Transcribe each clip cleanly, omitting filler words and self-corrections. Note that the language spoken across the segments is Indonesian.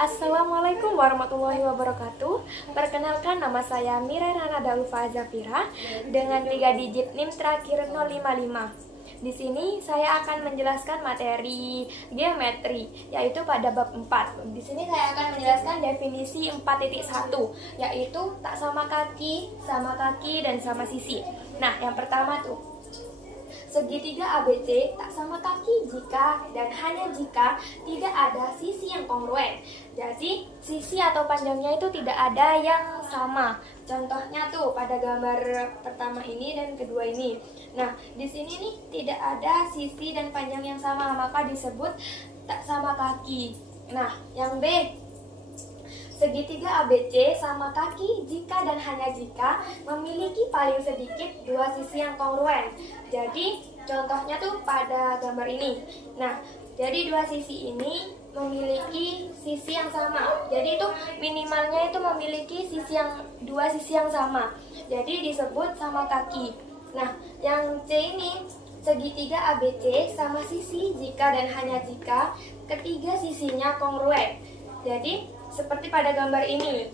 Assalamualaikum warahmatullahi wabarakatuh. Perkenalkan, nama saya Mira Rana Dalufa Zafira dengan Liga Digit NIM terakhir 055. Di sini saya akan menjelaskan materi geometri, yaitu pada bab 4. Di sini saya akan menjelaskan definisi 4.1, yaitu tak sama kaki, dan sama sisi. Nah, yang pertama tuh, segitiga ABC tak sama kaki jika dan hanya jika tidak ada sisi yang kongruen. Jadi sisi atau panjangnya itu tidak ada yang sama. Contohnya tuh pada gambar pertama ini dan kedua ini. Nah, di sini nih tidak ada sisi dan panjang yang sama, maka disebut tak sama kaki. Nah, yang B, segitiga ABC sama kaki jika dan hanya jika memiliki paling sedikit dua sisi yang kongruen. Jadi contohnya tuh pada gambar ini. Nah, jadi dua sisi ini memiliki sisi yang sama. Jadi itu minimalnya itu memiliki dua sisi yang sama. Jadi disebut sama kaki. Nah, yang C ini, segitiga ABC sama sisi jika dan hanya jika ketiga sisinya kongruen. Jadi seperti pada gambar ini,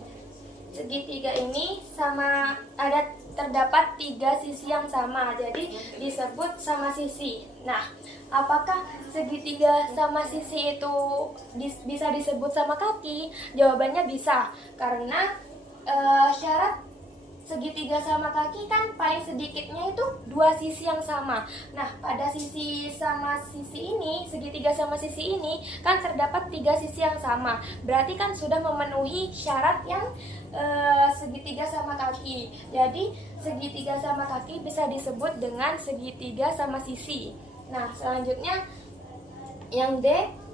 segitiga ini terdapat tiga sisi yang sama, jadi disebut sama sisi. Nah, apakah segitiga sama sisi itu bisa disebut sama kaki? Jawabannya bisa, karena syarat segitiga sama kaki kan paling sedikitnya itu dua sisi yang sama. Nah, pada sisi sama sisi ini, segitiga sama sisi ini kan terdapat tiga sisi yang sama. Berarti kan sudah memenuhi syarat yang segitiga sama kaki. Jadi segitiga sama kaki bisa disebut dengan segitiga sama sisi. Nah, selanjutnya yang D,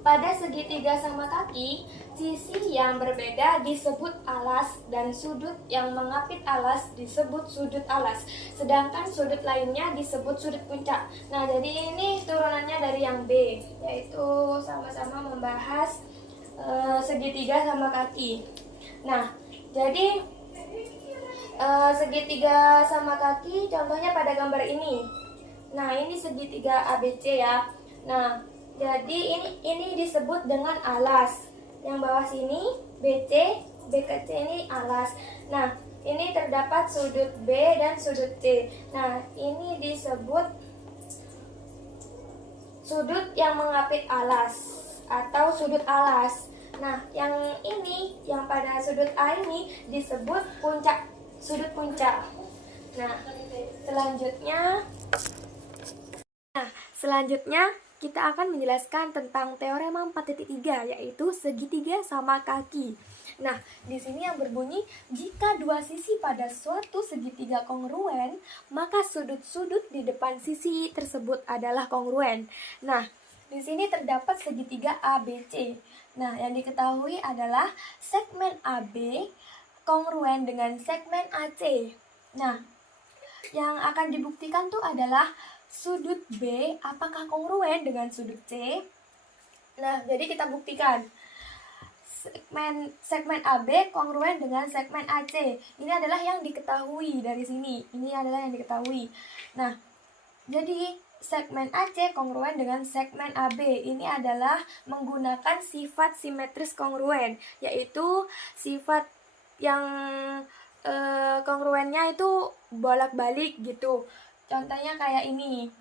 pada segitiga sama kaki, sisi yang berbeda disebut alas dan sudut yang mengapit alas disebut sudut alas. Sedangkan sudut lainnya disebut sudut puncak. Nah, jadi ini turunannya dari yang B, yaitu sama-sama membahas segitiga sama kaki. Nah, jadi segitiga sama kaki contohnya pada gambar ini. Nah, ini segitiga ABC ya. Nah, jadi ini disebut dengan alas. Yang bawah sini BC, B ke C ini alas. Nah, ini terdapat sudut B dan sudut C. Nah, ini disebut sudut yang mengapit alas atau sudut alas. Nah, yang ini, yang pada sudut A ini disebut puncak, sudut puncak. Nah, selanjutnya kita akan menjelaskan tentang teorema 4.3, yaitu segitiga sama kaki. Nah, di sini yang berbunyi, jika dua sisi pada suatu segitiga kongruen, maka sudut-sudut di depan sisi tersebut adalah kongruen. Nah, di sini terdapat segitiga ABC. Nah, yang diketahui adalah segmen AB kongruen dengan segmen AC. Nah, yang akan dibuktikan tuh adalah sudut B apakah kongruen dengan sudut C. Nah, jadi kita buktikan segmen AB kongruen dengan segmen AC. Ini adalah yang diketahui dari sini. Ini adalah yang diketahui. Nah, jadi segmen AC kongruen dengan segmen AB. Ini adalah menggunakan sifat simetris kongruen, yaitu sifat yang kongruennya itu bolak-balik gitu. Contohnya kayak ini.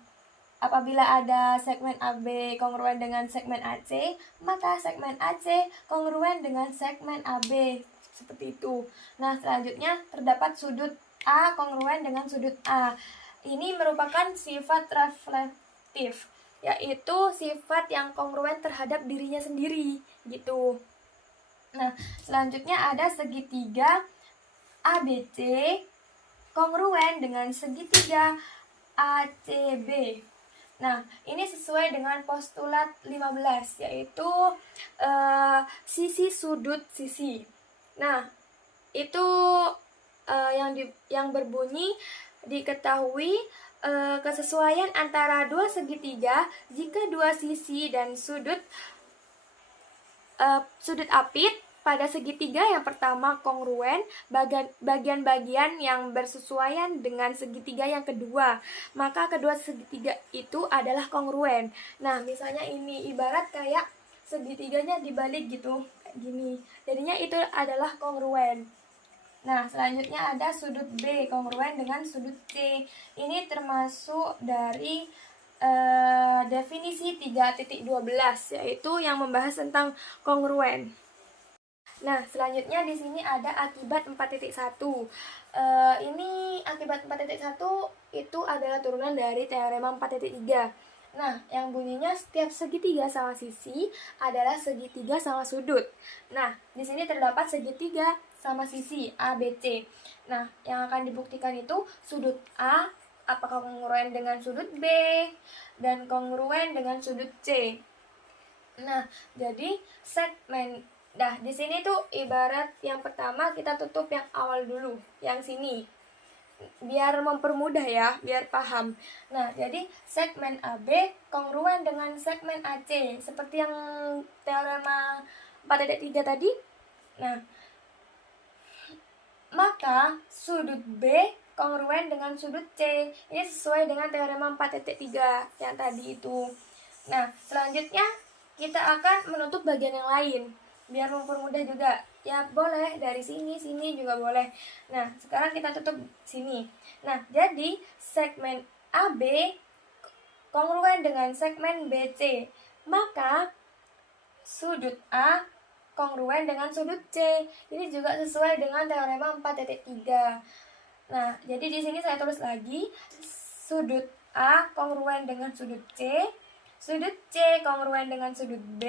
Apabila ada segmen AB kongruen dengan segmen AC, maka segmen AC kongruen dengan segmen AB. Seperti itu. Nah, selanjutnya terdapat sudut A kongruen dengan sudut A. Ini merupakan sifat reflektif, yaitu sifat yang kongruen terhadap dirinya sendiri gitu. Nah, selanjutnya ada segitiga ABC kongruen dengan segitiga ACB. Nah, ini sesuai dengan postulat 15, yaitu sisi sudut sisi. Nah, itu yang berbunyi, diketahui kesesuaian antara dua segitiga jika dua sisi dan sudut apit pada segitiga yang pertama kongruen, bagian-bagian yang bersesuaian dengan segitiga yang kedua, maka kedua segitiga itu adalah kongruen. Nah, misalnya ini ibarat kayak segitiganya dibalik gitu, gini. Jadinya itu adalah kongruen. Nah, selanjutnya ada sudut B kongruen dengan sudut C. Ini termasuk dari definisi 3.12, yaitu yang membahas tentang kongruen. Nah, selanjutnya di sini ada akibat 4.1. Ini akibat 4.1 itu adalah turunan dari teorema 4.3. Nah, yang bunyinya setiap segitiga sama sisi adalah segitiga sama sudut. Nah, di sini terdapat segitiga sama sisi A, B, C. Nah, yang akan dibuktikan itu sudut A apakah kongruen dengan sudut B dan kongruen dengan sudut C. Nah, jadi segmen di sini tuh ibarat yang pertama kita tutup yang awal dulu, yang sini. Biar mempermudah ya, biar paham. Nah, jadi segmen AB kongruen dengan segmen AC, seperti yang teorema 4.3 tadi. Nah, maka sudut B kongruen dengan sudut C. Ini sesuai dengan teorema 4.3 yang tadi itu. Nah, selanjutnya kita akan menutup bagian yang lain biar mempermudah juga. Ya boleh dari sini juga boleh. Nah, sekarang kita tutup sini. Nah, jadi segmen AB kongruen dengan segmen BC. Maka sudut A kongruen dengan sudut C. Ini juga sesuai dengan teorema 4.3. Nah, jadi di sini saya tulis lagi sudut A kongruen dengan sudut C, sudut C kongruen dengan sudut B.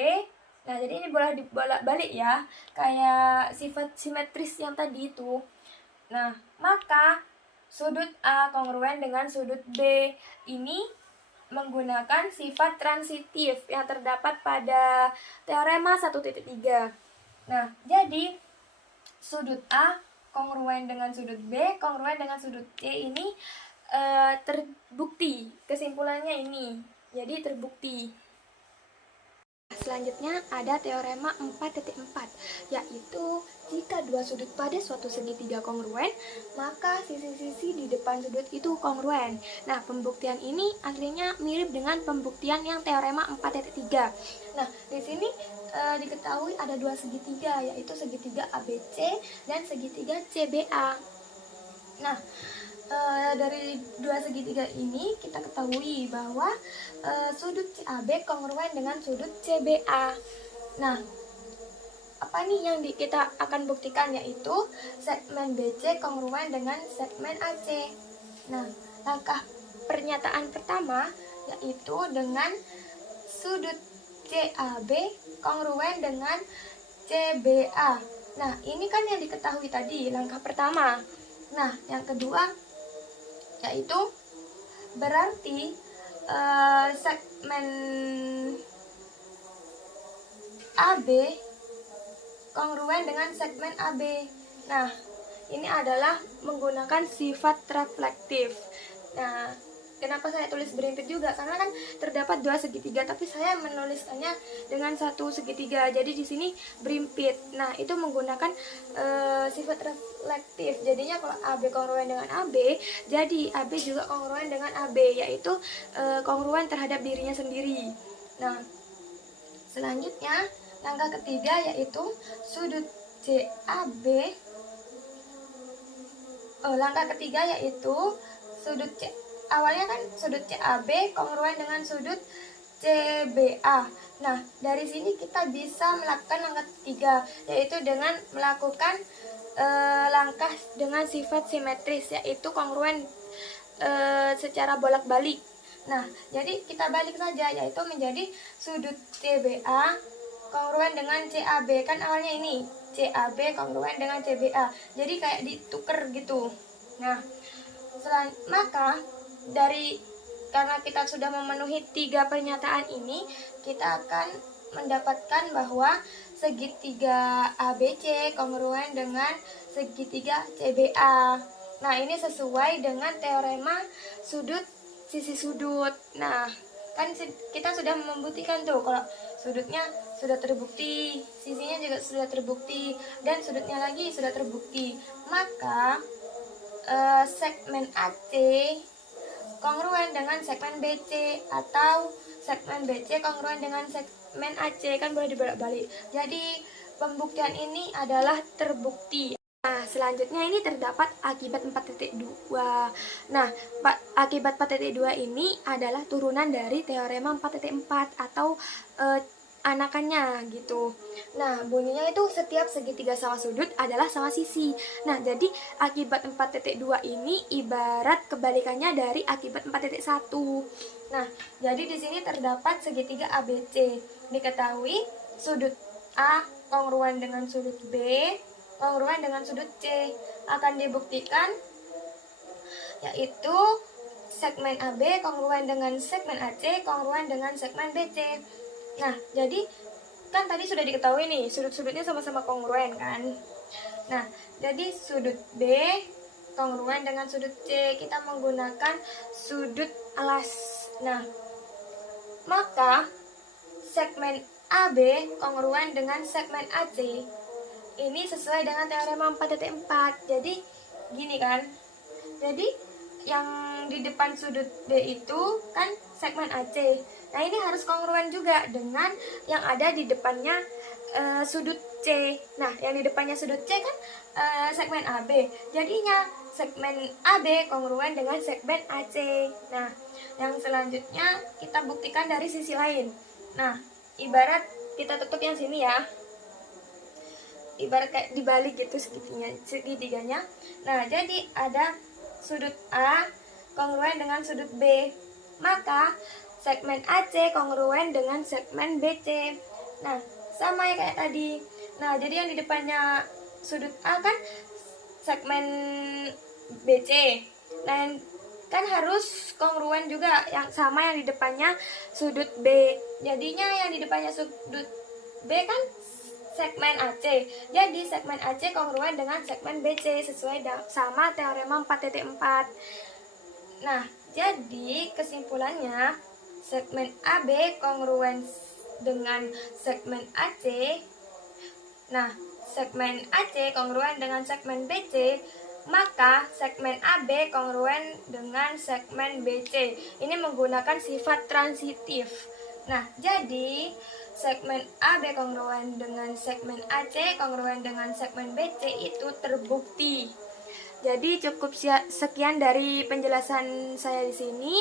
Nah, jadi ini boleh dibolak-balik ya, kayak sifat simetris yang tadi itu. Nah, maka sudut A kongruen dengan sudut B ini menggunakan sifat transitif yang terdapat pada teorema 1.3. Nah, jadi sudut A kongruen dengan sudut B kongruen dengan sudut C ini terbukti. Kesimpulannya ini. Jadi terbukti. Selanjutnya ada teorema 4.4, yaitu jika dua sudut pada suatu segitiga kongruen, maka sisi-sisi di depan sudut itu kongruen. Nah, pembuktian ini aslinya mirip dengan pembuktian yang teorema 4.3. Nah, di sini diketahui ada dua segitiga, yaitu segitiga ABC dan segitiga CBA. Nah, dari dua segitiga ini kita ketahui bahwa sudut CAB kongruen dengan sudut CBA. Nah, apa nih yang kita akan buktikan, yaitu segmen BC kongruen dengan segmen AC. Nah, langkah pernyataan pertama yaitu dengan sudut CAB kongruen dengan CBA. Nah, ini kan yang diketahui tadi, langkah pertama. Nah, yang kedua yaitu berarti segmen AB kongruen dengan segmen AB. Nah, ini adalah menggunakan sifat reflektif. Nah, kenapa saya tulis berimpit juga? Karena kan terdapat dua segitiga, tapi saya menuliskannya dengan satu segitiga. Jadi di sini berimpit. Nah, itu menggunakan sifat reflektif. Jadinya kalau AB kongruen dengan AB, jadi AB juga kongruen dengan AB, yaitu kongruen terhadap dirinya sendiri. Nah, selanjutnya langkah ketiga yaitu sudut CAB. Langkah ketiga yaitu sudut C. Awalnya kan sudut CAB kongruen dengan sudut CBA. Nah, dari sini kita bisa melakukan langkah ketiga, yaitu dengan melakukan langkah dengan sifat simetris, yaitu kongruen secara bolak-balik. Nah, jadi kita balik saja, yaitu menjadi sudut CBA kongruen dengan CAB. Kan awalnya ini CAB kongruen dengan CBA, jadi kayak ditukar gitu. Nah, maka karena kita sudah memenuhi tiga pernyataan ini, kita akan mendapatkan bahwa segitiga ABC kongruen dengan segitiga CBA. Nah, ini sesuai dengan teorema sisi sudut. Nah, kan kita sudah membuktikan tuh kalau sudutnya sudah terbukti, sisinya juga sudah terbukti, dan sudutnya lagi sudah terbukti. Maka segmen AC kongruen dengan segmen BC atau segmen BC kongruen dengan segmen AC, kan boleh dibolak-balik. Jadi pembuktian ini adalah terbukti. Nah, selanjutnya ini terdapat akibat 4.2. Nah, akibat 4.2 ini adalah turunan dari teorema 4.4 atau anakannya gitu. Nah, bunyinya itu setiap segitiga sama sudut adalah sama sisi. Nah, jadi akibat 4.2 ini ibarat kebalikannya dari akibat 4.1. Nah, jadi di sini terdapat segitiga ABC. Diketahui sudut A kongruen dengan sudut B kongruen dengan sudut C. Akan dibuktikan yaitu segmen AB kongruen dengan segmen AC kongruen dengan segmen BC. Nah, jadi kan tadi sudah diketahui nih, sudut-sudutnya sama-sama kongruen kan. Nah, jadi sudut B kongruen dengan sudut C. Kita menggunakan sudut alas. Nah, maka segmen AB kongruen dengan segmen AC ini sesuai dengan teorema 4.4. Jadi gini kan. Jadi yang di depan sudut B itu kan segmen AC. Nah, ini harus kongruen juga dengan yang ada di depannya sudut C. Nah, yang di depannya sudut C kan segmen AB. Jadinya segmen AB kongruen dengan segmen AC. Nah, yang selanjutnya kita buktikan dari sisi lain. Nah, ibarat kita tutup yang sini ya. Ibarat kayak dibalik gitu segitiganya. Nah, jadi ada sudut A kongruen dengan sudut B. Maka segmen AC kongruen dengan segmen BC. Nah, sama ya kayak tadi. Nah, jadi yang di depannya sudut A kan segmen BC. Nah, kan harus kongruen juga yang sama yang di depannya sudut B. Jadinya yang di depannya sudut B kan segmen AC. Jadi segmen AC kongruen dengan segmen BC sesuai sama teorema 4.4. Nah, jadi kesimpulannya segmen AB kongruen dengan segmen AC. Nah, segmen AC kongruen dengan segmen BC, maka segmen AB kongruen dengan segmen BC. Ini menggunakan sifat transitif. Nah, jadi segmen AB kongruen dengan segmen AC kongruen dengan segmen BC itu terbukti. Jadi cukup sekian dari penjelasan saya di sini.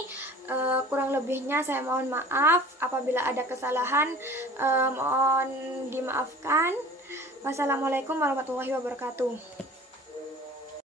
Kurang lebihnya saya mohon maaf. Apabila ada kesalahan, mohon dimaafkan. Wassalamualaikum warahmatullahi wabarakatuh.